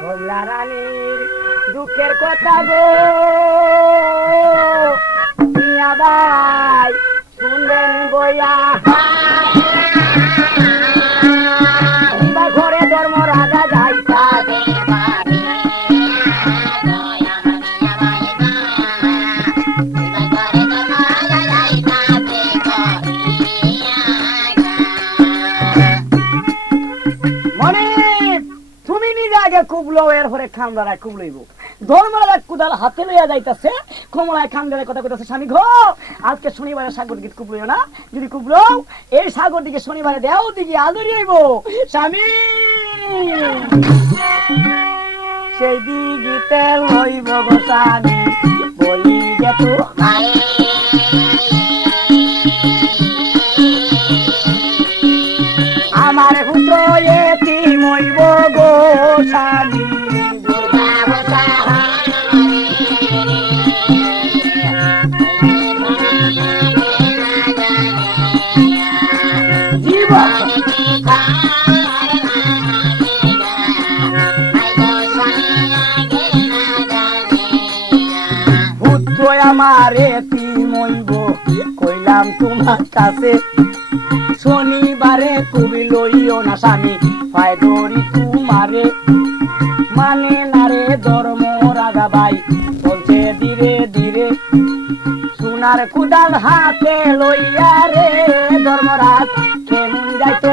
কমলা রানীর দুঃখের কথা গো মিয়া ভাই শুনবেন বইয়া, ঘরে ধর্ম রাজা যাইতা কুবলো এর পরে খামদারায় কুবলইব ধর্মরাজ কুদাল হাতে লইয়া যাইতাছে কমলায় খামদারের কথা কইতাছে স্বামী গো আজকে শনিবারে সাগর দিকে কুবলইও না, যদি কুবলো এই সাগর দিকে শনিবারে দেও দিকে আদরি হইব স্বামী সেই দিকে লইব গো স্বামী বলি যেতু আমার পুত্র এতিম হইব গো স্বামী পুত্র আমার এতিম হইব কইলাম তোমার কাছে শনিবারে তুমি লইও না স্বামী ফায়দরি তোমারে মানে না রে ধর্ম রাজা ভাই চলছে ধীরে ধীরে সোনার কুদাল হাতে লইয়া রে ধর্মরাজ কেমন যাইতো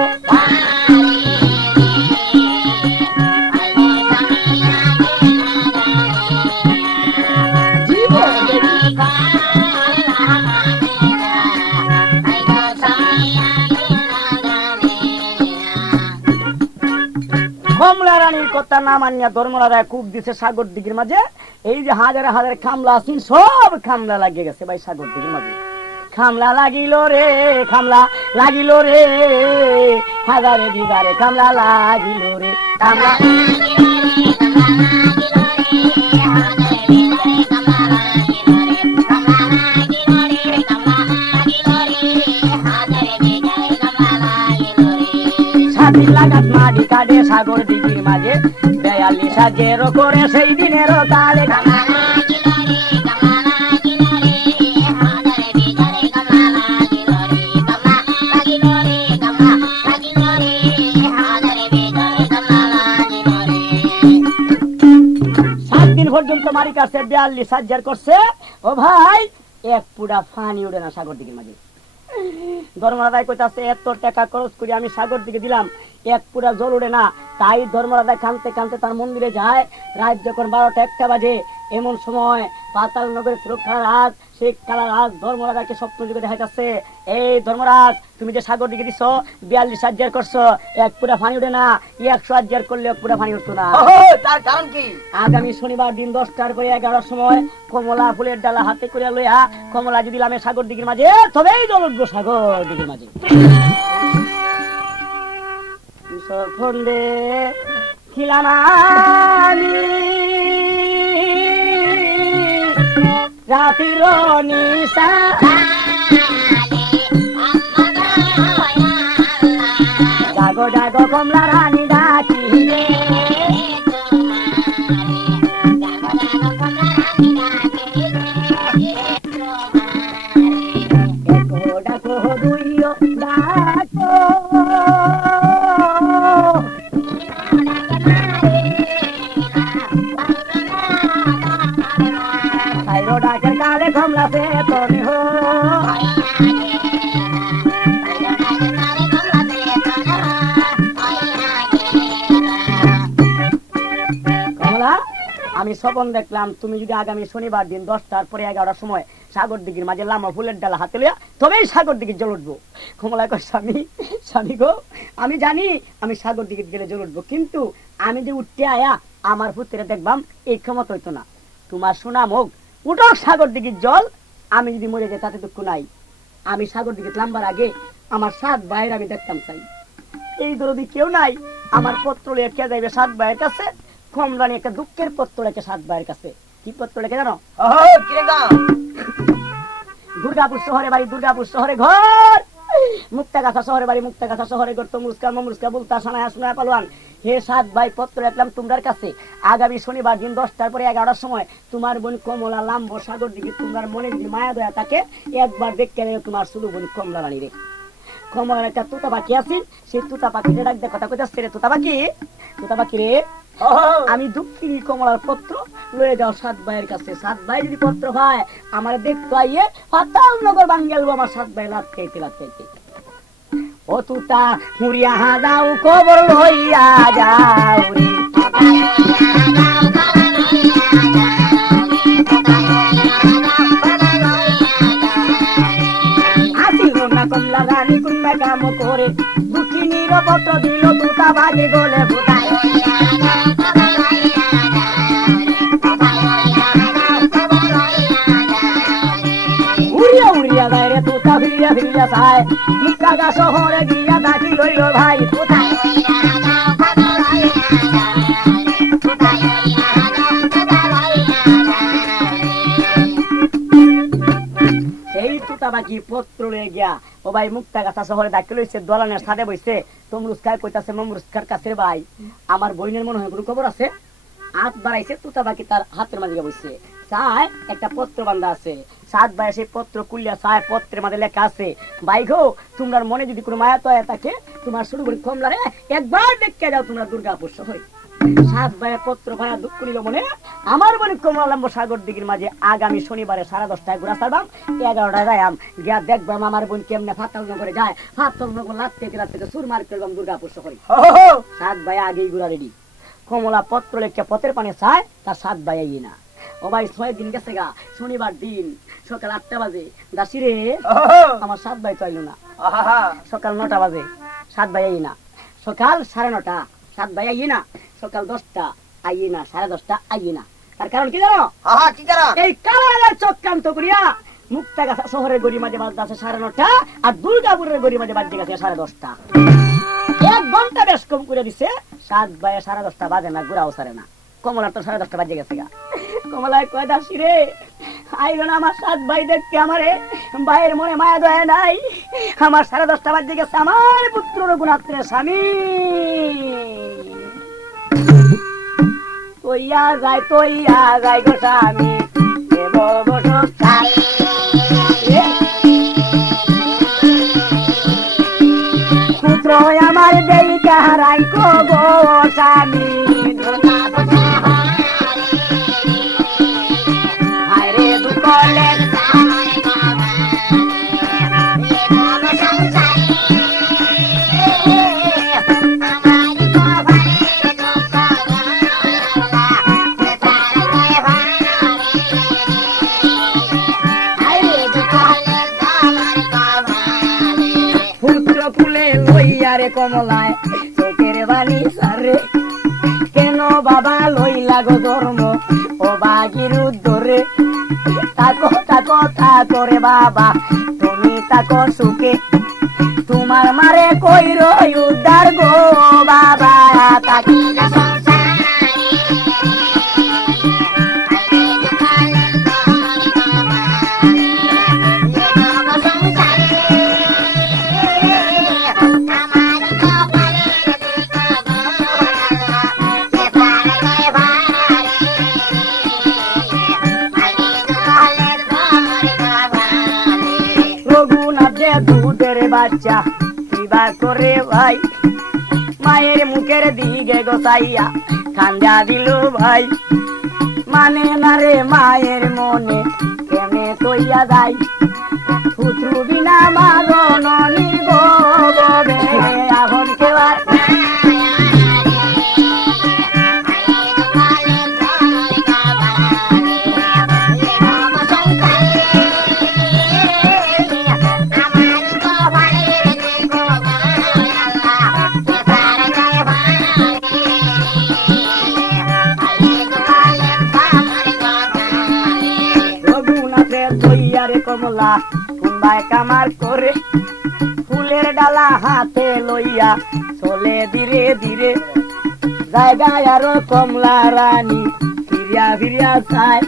কমলা রানীর কথা না মানিয়া ধর্মরাজা কূপ দিছে সাগর দিঘির মাঝে। এই যে হাজারে হাজারে খামলা আছেন সব খামলা লাগিয়ে গেছে ভাই সাগর দিঘির মাঝে। খামলা লাগিল রে খামলা লাগিল রে হাজারে দিদারে খামলা লাগিল রে খামলা লাগাত মাটি কাটে সাগর দিঘির মাঝে 42 হাজার করে সেই দিনের কালে পর্যন্ত মারি কাছে 42 হাজার করছে। ও ভাই এক পুরা পানি উঠে না সাগর দিঘির মাঝে। ধর্মরাজাই কইতাছে এত টাকা খরচ করে আমি সাগর দিকে দিলাম এক পুরা জল উঠে না। তাই ধর্মরাজা কানতে কানতে তার মন্দিরে যায়। রাত যখন 12টা 1টা বাজে এমন সময় পাতাল নগরের সুরক্ষা রাজ শেখ কালা রাজ ধর্মরাজাকে স্বপ্ন যুগে দেখাইতেছে, এই ধর্মরাজ তুমি যে সাগর দিকে দিছো 42 হাজার করছো এক পুরা পানি উঠে না, 100 হাজার করলে এক পুরা পানি উঠতো না। তার কারণ কি? আগামী শনিবার দিন 10টার পরে 11টার সময় কমলা ফুলের ডালা হাতে করে লইয়া কমলা যদি দিলামে সাগর দিঘির মাঝে তবেই জল উঠবো সাগর দিঘির মাঝে। ফন্ডে খিলানানি রাতির নিশা ডাগো ডাগো কমলা রানী ডাকি ডাকো দুইও ডাকো ডাকের কালে কমলা পে তনে হো কমলা আমি স্বপ্ন দেখলাম তুমি যদি আগামী শনিবার দিন 10টার পরে 11টার সময় সাগর দিঘির মাঝে লামা ফুলের ডালা হাতে লইয়া তবেই সাগর দিঘির জল উঠবো। কমলা কয় স্বামী স্বামী গো আমি জানি আমি সাগর দিঘির গেলে জল উঠবো, কিন্তু আমি যে উঠতে আয়া আমার পুত্রে দেখবাম এই ক্ষমতা হইতো না। তোমার সুনাম হোক উঠক সাগর দিঘির জল, আমি যদি মরে যাই তাতে দুঃখ নাই। আমি সাগর দিঘির নামবার আগে আমার 7 ভাইয়ের আমি দেখতাম চাই। এই দরদি কেউ নাই, আমার পত্র লেখা যাইবে 7 ভাইয়ের কাছে। কমলানি একটা দুঃখের পত্র লেখে 7 ভাইয়ের কাছে। কি পত্র লেখে জানো? দুর্গাপুর শহরে বাড়ি, দুর্গাপুর শহরে ঘর, মুক্তাগাছা শহরে বাড়ি, মুক্তাগাছা শহরে করতো মুরুস্কা মমরুস্কা বুলতা সানায়া শোনায় পালোয়ান। হে 7 ভাই, পত্র রাখলাম তোমরার কাছে। আগামী শনিবার দিন 10টার পরে 11টার সময় তোমার বোন কমলা লাম্ব সাগর দিকে তোমার মনে যদি মায়া দয়া থাকে একবার দেখতে গেলে তোমার শুধু বোন কমলা রানী রে। কমলার একটা তোতা পাখি আছে, সেই তোতা পাখিটা ডাক দিয়ে কথা কইতাছে, রে তোতা পাখি রে, আমি দুঃখিনী কমলার পত্র লয়ে যাও 7 ভাইয়ের কাছে। 7 ভাই যদি পত্র হয় আমার দেখতে আইয়ে ফাতাল নগর বাঙ্গেলবো আমার 7 ভাই লাটকাইতে। ও তুতা মুড়িয়া যাও খবর লইয়া যাও রে, আসিল না কমলা রানী কোন কাম করে, দুঃখিনীর পত্র দিল তুতা বাজে গলে ভুতায়। উড়িয়া যায় রে তুতা ফিরিয়া যায়, মুক্তাগা শহরে গিয়া ডাকি লইল ভাই কোথায়। সেই তুতা বাকি পত্র লয়ে গিয়া ও ভাই মুক্তাগাছা শহরে ডাকি লইছে, দলানের ছাদে বইছে। তমরুস্কার কইতাছে মমরুস্কার কাছে, ভাই আমার বইনের মনে হয় কোনো খবর আছে। হাত বাড়াইছে, তুতা বাকি তার হাতের মাঝে বইছে, চায় একটা পত্র বান্ধা আছে। 7 ভাই সেই পত্র কুলিয়া চায়, পত্রের মাঝে লেখা আছে, ভাই গো তোমার মনে যদি কোনো মায়া তয়া থাকে তোমার শুরু করে কমলারে একবার দেখে যাও তোমরা দুর্গাপুর শহরে। 7 ভাইয়ের পত্র ভাড়া দুঃখ নিল মনে, আমার মনে কমলা লাম্ব সাগর দিঘির মাঝে আগামী শনিবারে 10:30 ঘুরা ছাড়বাম, 11টায় যাইম গিয়া দেখবাম আমার বোন কেমনে ফাতাল নগরে যায়, ফাতাল নগর লাগতে সুর মার করবাম দুর্গাপুর শহরে। 7 ভাই আগেই ঘুরা রেডি। কমলা পত্র লেখা পথের পানে চায়, তার 7 ভাই আই না। ও ভাই 6 দিন গেছে গা, শনিবার দিন সকাল 8টা বাজে, দাসি রে আমার 7 ভাই তো আইলো না। সকাল 9টা বাজে, 7 ভাই আই না। সকাল 9:30, 7 ভাই আই না। সকাল 10টা আই না, 10:30 আই না। তার কারণ কি জানো? এই কালার চক্রান্ত করিয়া মুক্তাগাছা শহরের গড়ি মাঝে বাজছে 9:30 আর দুর্গাপুরের গড়ি মাঝে বাজে গেছে 10:30। 1 ঘন্টা বেশ কম করে দিছে। 7 ভাই 10:30 বাজে না, ঘুরাও সারে না। কমলার তো 10:30 বাজে গেছে গা। কমলায় কয় দাসি রে আইলো না আমার 7 ভাই দেখতে, আমারে ভাইয়ের মনে মায়া দয়া নাই, আমার 10:30 বাজে গেছে, আমার পুত্র গুণাত্রের স্বামী তৈয়া যায় গো স্বামী দেব বসো পুত্র আমার দেইকা রাইকো গো স্বামী। কমলায় চোখের বাণী সারে, কেন বাবা লইলা গো ধর্ম ও বাগির উদ্ধরে, তাকো রে বাবা তুমি তাকো সুখে, তোমার মারে কইর উদ্ধার গো বাবা। তাকি বাচ্চা কিবা করে ভাই, মায়ের মুখের দিকে গোসাইয়া ঠান্ডা দিল ভাই, মানে না রে মায়ের মনে কেমনে তৈয়া যায়, পুত্র বিনা মা জননী গো ববে এখন কেবার কমলা কুম্বায় কামার করে, ফুলের ডালা হাতে লইয়া চলে ধীরে ধীরে, জায়গায় আরো কমলা রানী ফিরিয়া চায়,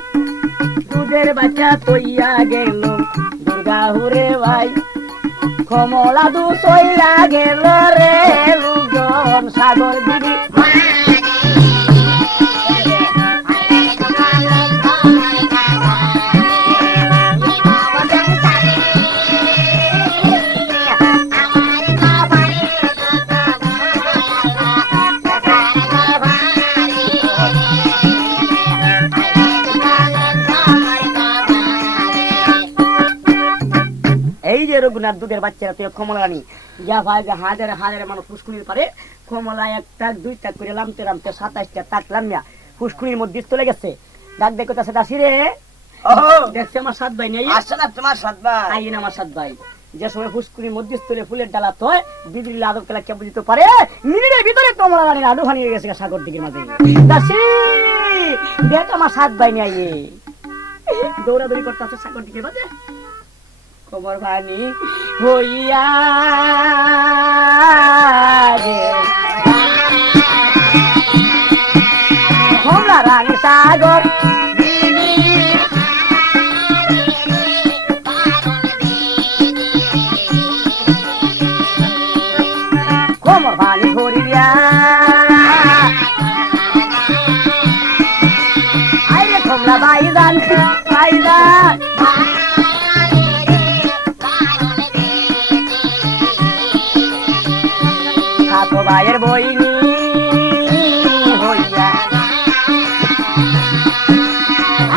দুধের বাচ্চা তৈয়া গেল দুর্গা হুরে ভাই, কমলা দু সইলা গেল রে লোকজন সাগর দিদি রঘুনাথ দুধের বাচ্চারা তুই কমলা রানী যা ভাই হাজারে হাজারে মানুষ পুষ্কুনির পারে কমলা একটা দুইটা করে লামতে লামতে 27টা তাকলাম না পুষ্কুনির মধ্যে চলে গেছে ডাক দেখো তাছে দাসি রে দেখছে আমার সাত ভাই নেই আসছে না তোমার সাত ভাই আইন আমার সাত ভাই যে সময় পুষ্কুনির মধ্যে চলে ফুলের ডালা তয় বিজলি আদব খেলা কে বুঝতে পারে মিনিটের ভিতরে কমলা রানীর আলু ভানিয়ে গেছে সাগর দিকের মাঝে দাসি দেখ আমার সাত ভাই নেই দৌড়াদৌড়ি করতেছে সাগর দিকের মাঝে খবর ভানি হইয়া কমলা রানী সাগর খবর ভানি হরিয়া আইরে কমলা ভাইজান ভাইজান ভাইয়ের বইনি হইয়া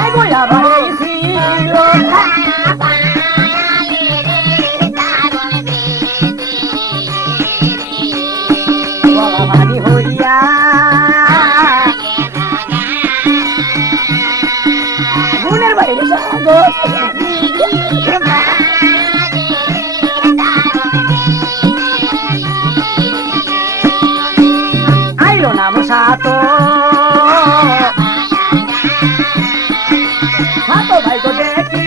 আই বইয়া ভাই ছিল ভাবি হইয়া গুণের বাইরে সাগর নাম সাতো সাতো ভাই তো দেখি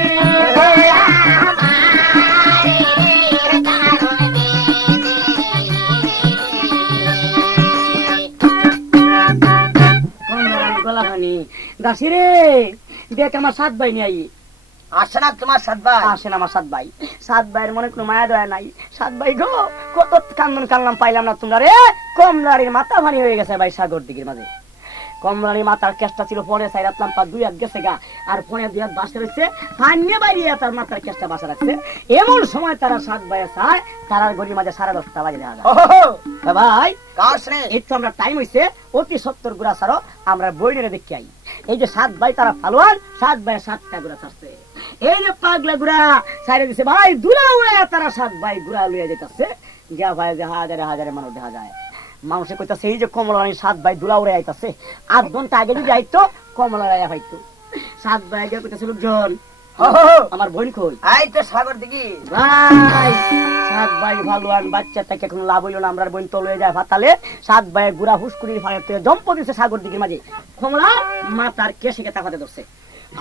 গলাখানি দাসি রে দেখ আমার সাত ভাই নাই আসে না তোমার সাত ভাই আসে না আমার সাত ভাই সাত ভাইয়ের মনে কোনো মায়া দয়া নাই সাত ভাই গো কত কান্দন কানলাম পাইলাম না তোমরা রে কমলারির মাথা ভানি হয়ে গেছে ভাই সাগর দিকের মাঝে কমলারির মাথার কেসটা ছিল ফোনে সাই রাখলাম পা 2 হাত গেছে গা আর ফোনে 2 হাত বাসা রয়েছে ফান্নে বাইরে তার মাথার কেসটা বাসা রাখছে এমন সময় তারা সাত ভাই চায় তারার গড়ির মাঝে 10:30 বাজে দেখা যায় ভাই এই তো আমরা টাইম হইছে অতি 70 গুড়া ছাড়ো আমরা বইনেরে দেখি আই এই যে সাত ভাই তারা ফালোয়ান সাত ভাই 7টা গুড়া ছাড়ছে এই যে পাগলা গুড়া সাইরে দিছে ভাই দুলা উড়ে তারা সাত ভাই গুড়া লইয়া যাইতাছে যা ভাই যে হাজারে হাজারে মানুষ দেখা যায় মানুষে কইতাছে এই যে কমলা রানী সাত ভাই দুলা উড়ে আইতাছে 8 ঘন্টা আগে যদি আইতো কমলা রায়া হইতো সাত ভাই আগে কইতাছে লোকজন আমার বোন কই আই তো সাগর দিকে ভাই সাত ভাই ভালোয়ান বাচ্চা থেকে এখন লাভ হইল না আমরা বোন তো লয়ে যায় ফাতালে সাত ভাই গুড়া হুসকুড়ির ফাড়াতে জম্প দিছে সাগর দিকের মাঝে কমলা মাথার কেশে তাকাতে ধরছে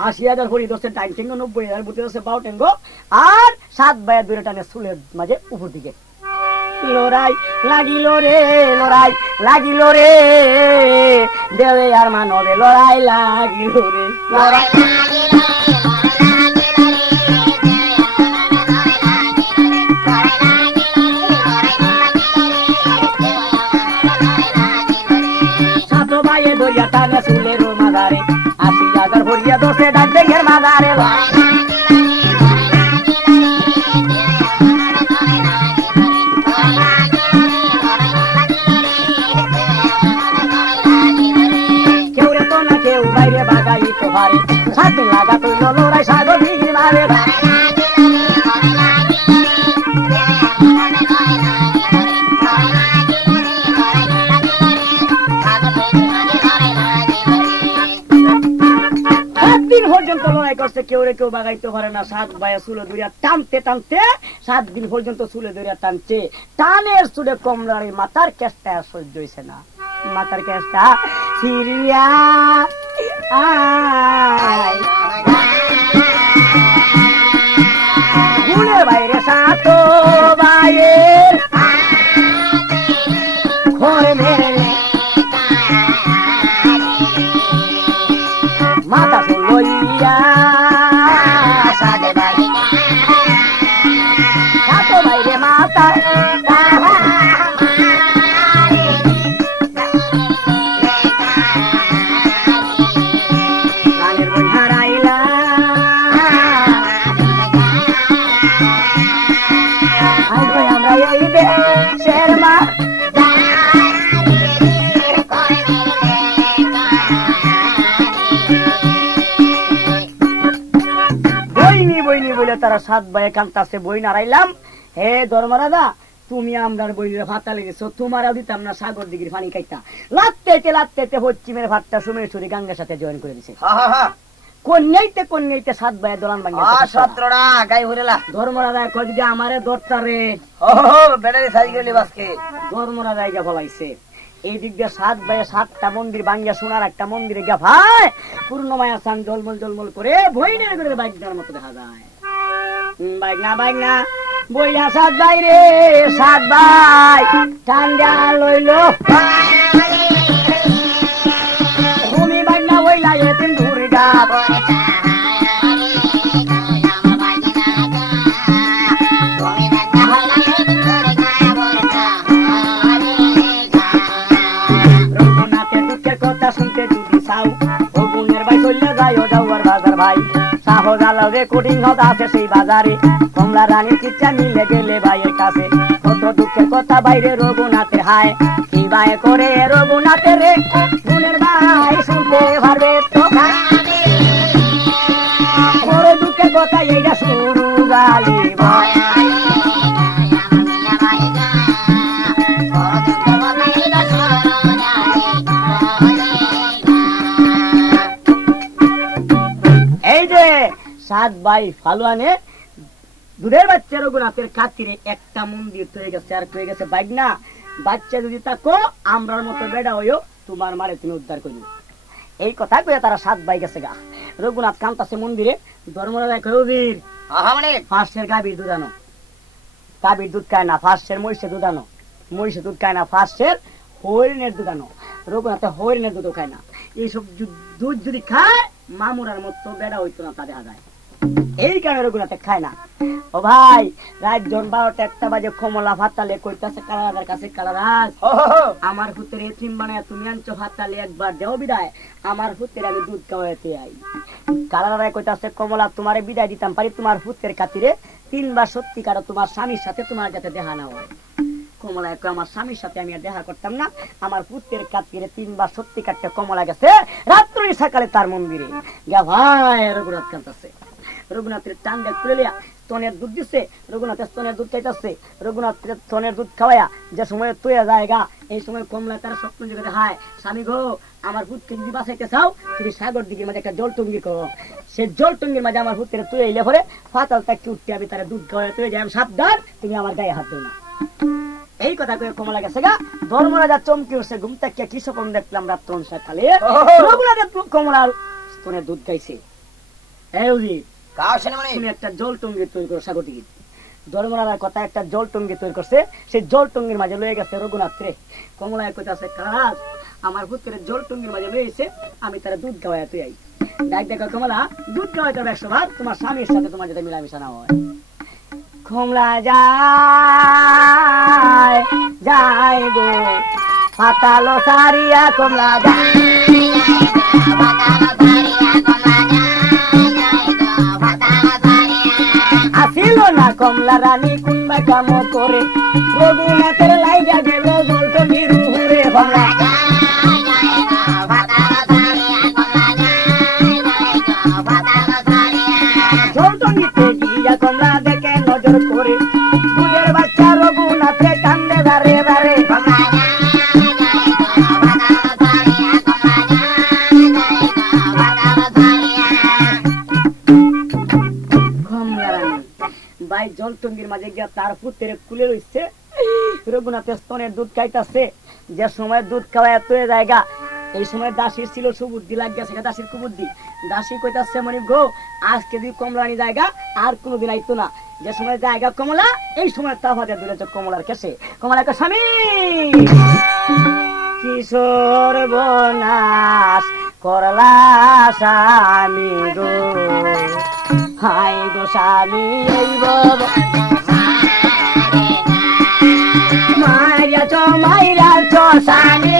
80,000 হরি ধরছে 90,000 বুতে ধরছে 12 টেঙ্গো আর সাত ভাইয়ের দুইটা টানে চুলের মাঝে উপর দিকে লড়াই লাগিল রে লড়াই লাগিল রে দেবে আর মানবে লড়াই লাগিল রে লড়াই সাত ভাইয়ে দরিয়া টানে চুলের মাঝারে 80,000 হরিয়া ধরছে ডাক্তারের মাঝারে বাইরে বাগাইতে পারে সাত লাগা তুইল লড়াই সাগর দিকে মারে দিন পর্যন্ত লড়াই করছে কেউ রে কেউ বাগাইতে পারে না সাত ভাইয়া চুলে দরিয়া টানতে টানতে 7 দিন পর্যন্ত চুলে দরিয়া টানছে টানের চুলে কমলার মাথার কেসটা সহ্য হয়েছে না মাথার কেসটা সিরিয়া গুণের বাইরে সাত ভাইয়ের ঘরে মেরে মাথা লইয়া সাত বাইরে আই কই আমরা এই দেশের মা বইনি বলে তারা 7 ভাইয়ে কান্তাছে। বই নারাইলাম, হে ধর্মরাজা তুমি আমরার বইরে ভাতা লেগেছো, তোমারও দিতাম না সাগর দিঘির পানি খাইতা। লাত্তেতে পশ্চিমের ভাতটা সুমেশ্বরী গঙ্গার সাথে জয়েন করে দিছে। কন্যাইতে 7 ভাইয়ে দলান ভাঙিয়া ধর্মরাজা কয় যদি আমারে দরতা রে ধর্মরাজা গিয়া ফলাইছে। এই দিক দিয়ে 7 ভাইয়ে 7টা মন্দির ভাঙ্গিয়া সোনার একটা মন্দিরে গিয়া ভাই পূর্ণমায়া চান জলমল করে বইনের করে বাইকটার মতো দেখা যায়। বাইক না বইয়া 7 ভাই রে 7 ভাই ঠান্ডা লইল ভূমি বাইক না বইলা এতিম দুর্গা রঘুনাথের দুঃখের কথা শুনতে যদি চাও ও গুণের ভাই চলে যায় ও যাওয়ার বাজার ভাই শাহজালালে কোটিং হত আছে সেই বাজারে কমলা রানীর চিচ্ছা মিলে গেলে ভাইয়ের কাছে কত দুঃখের কথা বাইরে রঘুনাথের হায় কি ভাই করে রঘুনাথের রে গুণের ভাই শুনতে পারবে তো বড় দুঃখের কথা এইটা শুরু গালি ভাই এই যে 7 ভাই ফালুয়ানে দুধের বাচ্চা রঘুনাথের খাতিরে একটা মন্দির তৈরি গেছে। আর তৈরি গেছে বাইগনা বাচ্চা যদি তাকো আমরার মতো বেড়া হইও তোমার মারে তুমি উদ্ধার করি। এই কথা কয়ে তারা 7 ভাই গেছে গা। রঘুনাথ কান্তাছে মন্দিরে। ধর্মরাজা কবির ফার্স্টের গাভীর দুধ আনো, গাভীর দুধ খায় না। ফার্স্টের মহিষের দুধ আনো, মহিষের দুধ খায় না। ফার্স্টের হরিণের দুধ আনো। রঘুনাথে হরিণের দুধও খায় না। এইসব দুধ যদি খায় মামুরার মতো বেড়া হইতো না তাদের আদায়। এই কারণে রঘুনাথে খায় না। ও ভাই রাত 12টা 1টা বাজে কমলা ভাতালে কইতাছে কালারাজার কাছে, কালারাজ আমার পুত্রের এতিম বানায় তুমি আনছো ভাতালে একবার দেও বিদায়, আমার পুত্রের আমি দুধ খাওয়াইতে আই। কালারাজ কইতাছে কমলা তোমারে বিদায় দিতাম পারি তোমার পুত্রের খাতিরে 3 বার সত্যিকার তোমার স্বামীর সাথে তোমার যাতে দেখা না হয়। কমলা আমার স্বামীর সাথে আমি আর দেখা করতাম না, আমার পুত্রের খাতিরে 3 বার সত্যিকারটা কমলা গেছে রাত্রি সকালে তার মন্দিরে গা ভাই রঘুনাথ কান্তাছে। রঘুনাথের টান্ডা খুলে লিয়া স্তনের দুধ দিচ্ছে, রঘুনাথের স্তনের দুধ খাইতেছে। রঘুনাথের স্তনের দুধ খাওয়াইয়া যে সময় তুইয়া জায়গা এই সময় কমলা তার স্বপ্ন জগতে হায় স্বামী গো আমার পুত্রকে যদি বাঁচাইতে চাও তুমি সাগর দিঘির মাঝে একটা জল টঙ্গি করো। সে জল টঙ্গির মাঝে আমার পুত্রের তুই এলে পরে ফাতাল তাকে উঠতে হবে তারা দুধ খাওয়াই তুই যাই সাবধান তুমি আমার গায়ে হাত দেও না। এই কথা কয়ে কমলা গেছে গা। ধর্মরাজা চমকে উঠছে ঘুম থেকে কি স্বপ্ন দেখলাম রাত্র সকালে রঘুনাথের কমলার স্তনের দুধ খাইছে। তুমি একটা জল টঙ্গি তৈরি করো সাগর দিঘি। ধর্মরাজার কথা একটা জল টঙ্গি তৈরি করছে, সেই জল টঙ্গির মাঝে লয়ে গেছে রঘুনাথ রে। কমলায় কইতাছে কারাজ আমার পুত্রের জল টঙ্গির মাঝে লয়েছে আমি তারা দুধ খাওয়াই তুই আই। দেখ দেখো কমলা দুধ খাওয়াই তোর 100 ভাগ তোমার স্বামীর সাথে তোমার যাতে মিলামিশা না হয়। কমলা যায় যায় গো পাতালো সারিয়া কমলা যায় আসিল না কমলা রানী কুম্বা কাম করে রঘুনাথের লাইগা গেল জল টঙ্গির উপরে কমলা জল টঙ্গিতে গিয়া কমলা দেখে নজর করে দুধের বাচ্চা রঘুনাথে কান্দে দাঁড়ে দাঁড়ে ভাই জল টঙ্গির মাঝে গিয়া তার পুত্রের কুলে রইছে। রঘুনাথের স্তনের দুধ খাইতাছে। যে সময় দুধ খাওয়ায় এত জায়গা এই সময় দাসীর ছিল সুবুদ্ধি লাগিয়া সেটা দাসীর কুবুদ্ধি। দাসী কইতাছে মনিব গো আজকে যদি কমলানি জায়গা আর কোনোদিন আইতো না। যে সময় জায়গা কমলা এই সময় তাফাতে দূরে কমলার কেসে কমলা কে স্বামী কিশোর বনাস করলা স্বামী গো হাই গো স্বামী এই মাইরা চো স্বামী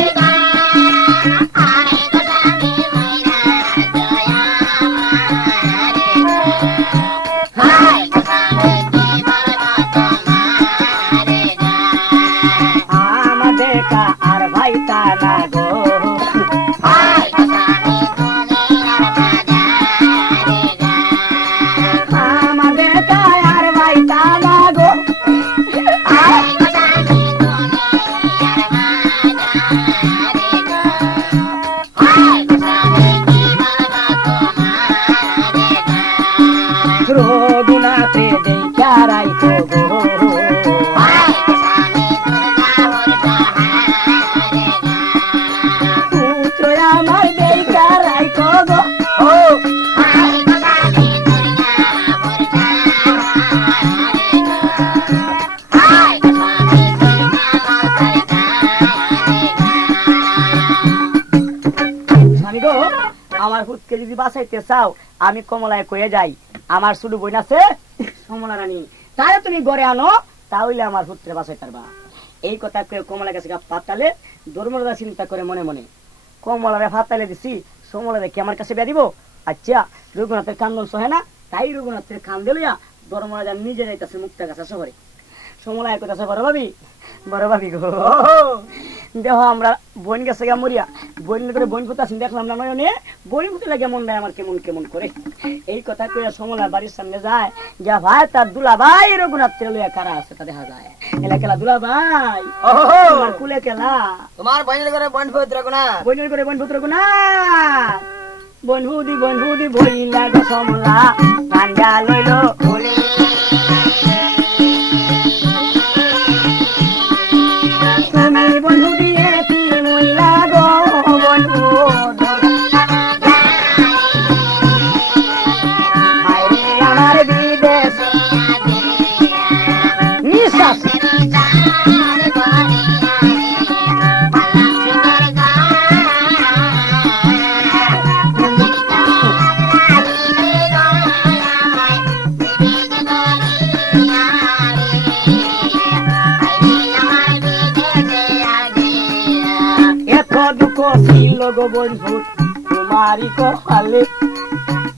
ফুটকে যদি বাঁচাইতে চাও আমি কমলায় কয়ে যাই আমার ছোট বোন আছে সমলা রানী, তারে তুমি ঘরে আনো, তাহলে আমার পুত্রে বাঁচাইতে পারবা। এই কথা কয়ে কমলার কাছে পাতালে ধর্মরাজা চিন্তা করে মনে মনে, কমলারে ফাতালে দিছি, সমলা দেখি আমার কাছে বিয়া দিব। আচ্ছা, রঘুনাথের কান্দন সহে না, তাই রঘুনাথের কান্দে লইয়া ধর্মরাজা নিজে যাইতেছে মুক্তা গাছা শহরে। সমলা এক কথা, বড় ভাবি গো, দেহ আমরা বোন গেছে গা মরিয়া, বোন করে বোন ফুটাছি দেখলাম না নয়নে, বোন ফুটে লাগে মন নাই আমার কেমন কেমন করে। এই কথা কইয়া সমলা বাড়ির সামনে যায়, যা ভাই তার দুলা ভাই রঘুনাথের লইয়া কারা আছে তা দেখা যায়। এলা কেলা দুলা ভাই, তোমার কুলে কেলা, তোমার বোনের করে বোন ফুট রঘুনাথ, বোনের করে বোন ফুট রঘুনাথ, বনহুদি বইলা গো সমলা কান্দা লইল কুলে। তুমি বন্ধু দিয়ে মহিলা গো বন্ধু, আমার বিদেশ নিঃশ্বাস ছিল গো বন্ধু তোমারই কপালে,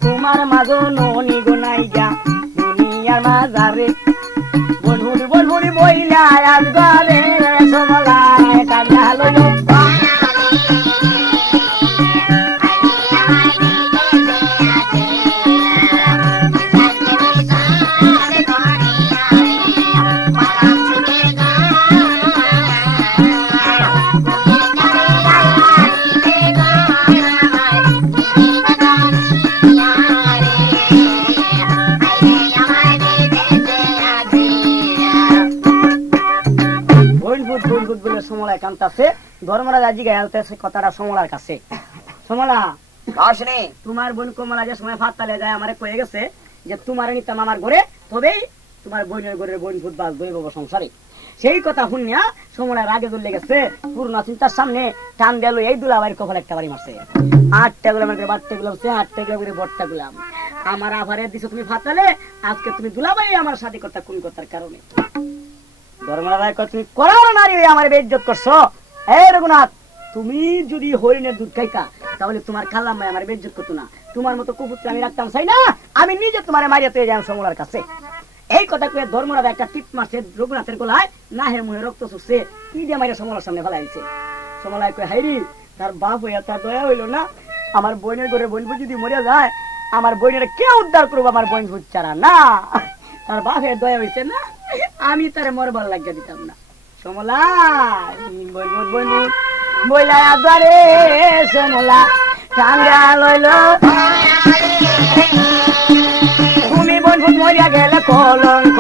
তোমার মাঝো ননি গো নাই যা দুনিয়ার মাঝারে, বন্ধুরি বন্ধুরি বইলা আজ গলে সমলায় কান্দা লইল। সমলায় কান্তাছে, ধর্মরাজ আজি গাইতেছে কথাটা সমলার কাছে। সমলা, তোমার বোন কমলা যে সময় ভাত তালে যায় আমারে কয়ে গেছে যে তোমার নিতাম আমার ঘরে, তবেই তোমার বোনের ঘরের বোন ভূত বাস বই বাবা সংসারে। সেই কথা শুনিয়া সমলার আগে চলে গেছে, পূর্ণ চিন্তার সামনে টান দিল এই দুলাবাড়ির কপাল একটা বাড়ি মারছে। 8টা গুলাম বাড়তে গুলাম, 8টা গুলাম করে বটটা গুলাম, আমার আভারে দিছো তুমি ভাত তালে, আজকে তুমি দুলাবাড়ি আমার সাথে কথা কোন কথার কারণে। ধর্মরাজ কয় তুমি করার নারী হয়ে আমার বেইজ্জত করছো। এই রঘুনাথ, তুমি যদি হরিণের দুধ খাইতা তাহলে তোমার খালাম ভাই আমার বেইজ্জত করতো না, তোমার মতো কুপুত্র আমি রাখতাম চাই না, আমি নিজে তোমার মারিয়া তুই যাই সমলার কাছে। এই কথা কয়ে ধর্মরাজ একটা টিপ মারছে রঘুনাথের গলায়, না হে মুহে রক্ত চুষছে, কি দিয়ে মারিয়া সমলার সামনে ফেলা দিচ্ছে। সমলায় কয় হাইরি তার বাপ হইয়া তার দয়া হইল না, আমার বোনের ঘরে বোন যদি মরিয়া যায় আমার বোনের কে উদ্ধার করবো, আমার বোন ভূত ছাড়া না, তার বাপের দয়া হইছে না, আমি তার মরবার লাগিয়ে দিতাম না। সমলা বইলা আদারে সমলা টাঙ্গা লইল, তুমি বন্ধু মরিয়া গেলে কলঙ্ক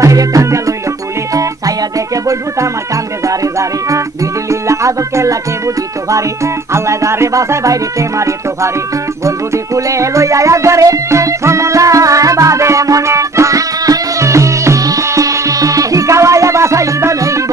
বাইরে টাঙ্গা লইল কুলে, ছায়া দেখে বন্ধু আমার কান্দে জারে জারে, বিজলিল্লা আদর কেল্লা কে বুঝি তো ভারে, আল্লাহ জারে বাসায় বাইরে কে মারি তো ভারে, বন্ধু দি কুলে লইয়া ঘরে সমলায় বাদে মনে কি খাওয়াইয়া বাসাই বানাইব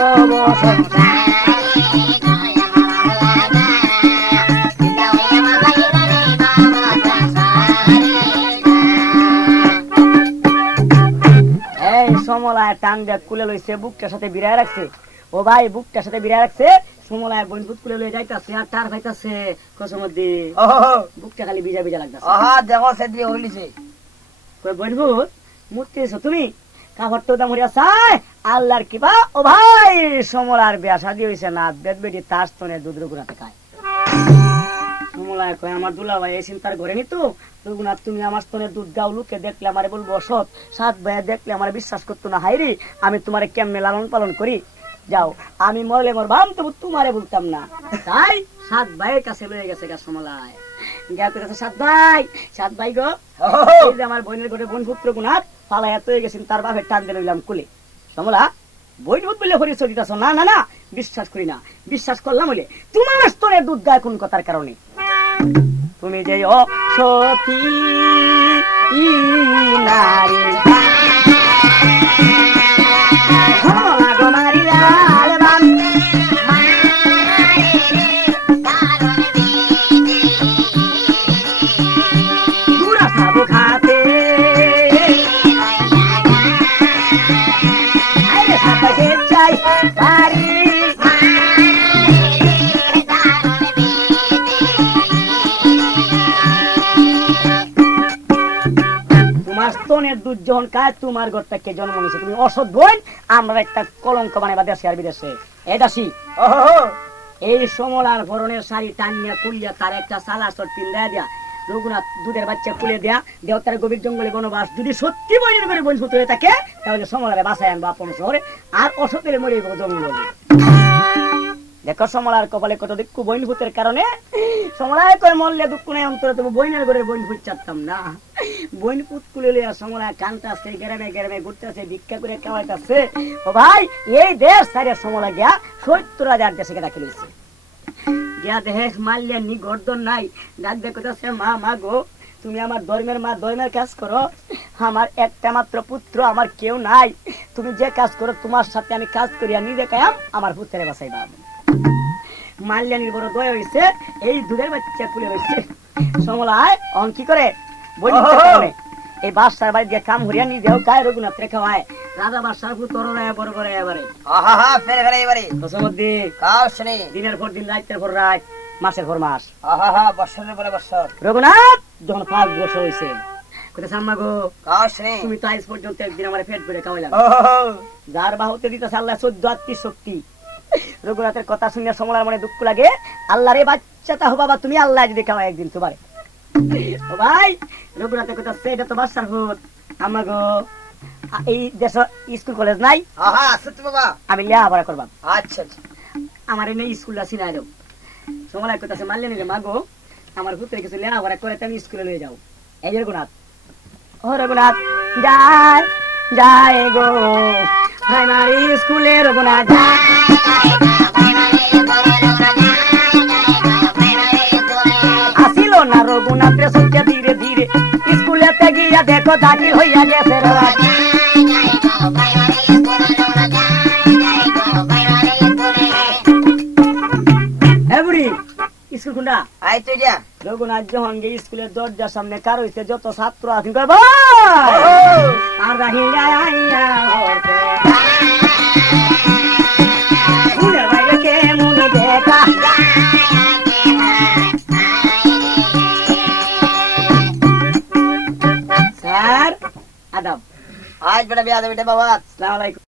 সমলায় টান দিয়ে কুলে লইছে, বুকটার সাথে বিড়ায় রাখছে। ও ভাই, বুকটার সাথে বিড়ায় রাখছে, সমলায় বন্ধু কুলে লয়ে যাইতাছে আর টার খাইতাছে কসমদি, বুকটা খালি ভিজা ভিজা লাগতাছে। দেখো সেদিকে হইলিছে কই বন্ধু মুতিছো তুমি, কাপড় তো দামরিয়া চাই আল্লাহর কৃপা। ও ভাই, সমলার বিয়া শাদী হইছে না, বেদ বেটি তার স্তনে দুধ রঘুনাথে খায়। সমলায় কয় আমার দুলা ভাই এই চিন্তার ঘরে নিত, রঘুনাথ তুমি আমার স্তনের দুধ গাও, লোকে দেখলে আমার বলবো অসৎ, সাত ভাইয়া দেখলে আমার বিশ্বাস করতো না, হাইরি আমি তোমারে কেমনে লালন পালন করি, যাও আমি মরলে মরবাম তবু তোমারে বলতাম না। তাই 7 ভাইয়ের কাছে লয়ে গেছে গা সমলায়, সাত ভাই গো, এই যে আমার বোনের ঘরে বোন পুত্র গুনাথ পালাইয়া তো গেছেন, তার বাপের টান দিয়ে লইলাম কুলে। সমলা বই ভূত বললে হরিচ দিতেছ, না না না বিশ্বাস করি না, বিশ্বাস করলাম বলে তোমার স্তনের দুধ গায়ে কোন কথার কারণে, তুমি যে সতী নারী বোনের দুধ যখন খায় তোমার ঘরটা কে জন্ম নিয়েছে? তুমি অসৎ বোন, আমরা একটা কলঙ্ক বানাইবা দেশে আর বিদেশে। এই দাসী, এই সমলার পরনের শাড়ি টানিয়া খুলিয়া তার একটা সালাসর পিন দেয়া রঘুনাথ দুধের বাচ্চা খুলে দেয়া দেবতার গভীর জঙ্গলে বনবাস। যদি সত্যি বইনের করে বঞ্চিত হয়ে থাকে তাহলে সমলারে বাসায় আনবো আপন শহরে, আর অসতের মরে জমি বলে। দেখো সমলার কপালে কত দুঃখ বইন ভূতের কারণে। সমলায় কয় মরলে দুঃখ নেই অন্তরে, তবু বইনের ঘরে বইন ভূত চাচ্তাম না। বইন পুত কুলে লিয়া সমলায় কানটাছে, গ্রামে গ্রামে ঘুরতেছে, ভিক্ষা করে খাওয়াইতেছে। ও ভাই, এই দেশ সাইডের সমলা গিয়া 70,000 দেশে ডাকি লইছে। গিয়া দেহে মারলে নি গর্দন নাই, ডাক দেখতেছে মা, মা গো তুমি আমার ধর্মের মা, ধর্মের কাজ করো। আমার একটা মাত্র পুত্র, আমার কেউ নাই। তুমি যে কাজ করো তোমার সাথে আমি কাজ করিয়া নিজে কায়াম আমার পুত্রের বাসাইবা। মাল্যানির বড় দয়া হইছে, এই দুধের বাচ্চা খুলে হইছে। সমলায় অন কি করে বলি এই বাদশার বাড়ি দিয়ে কাম হরিয়া নিজেও গায়ে রঘুনাথ রেখা হয়। রাজা বাদশার পুত্র বড় বড় এবারে দিনের পর দিন, রাতের পর রাত, মাসের পর মাস, বছরের পরে বছর। রঘুনাথ যখন 5 বছর হয়েছে, আম্মা গো তুমি তো আজ পর্যন্ত একদিন আমার পেট ভরে খাওয়াইলাম। যার বাহুতে দিতেছে আল্লাহ 14 আত্মীয় শক্তি। রঘুনাথের কথা শুনে সমলার মনে দুঃখ লাগে। আল্লাহ রে বাচ্চা তা হো বাবা, তুমি আল্লাহ যদি খাওয়াই একদিন তোমার। ও ভাই, রঘুনাথের কথা এটা তো বাদশার ভূত। আম্মা গো এই দেশ স্কুল কলেজ নাই, আমি লেখাপড়া করবাম। আচ্ছা আমার এনে স্কুলটা চিনাই দাও। সমলার কথা মারলে নিলে মা গো আমার ভূতের কিছু লেখাপড়া করে আমি স্কুলে নিয়ে যাও। এই রঘুনাথ, ও রঘুনাথ যায় যায় গো প্রাইমারি স্কুলে, রঘুনাথ আসিল না রঘুনাথের সংখ্যা ধীরে ধীরে স্কুলেতে গিয়া দেখো দাখিল হইয়া গেছে। স্কুল কোনটা? রঘুনাথ যখন গিয়ে স্কুলের দরজার সামনে কার হইছে যত ছাত্র আছেন বাইরে কে মনে দেখা স্যার আদাব। আজ বেটা বিয়া দেবে বাবা। আসসালামু আলাইকুম।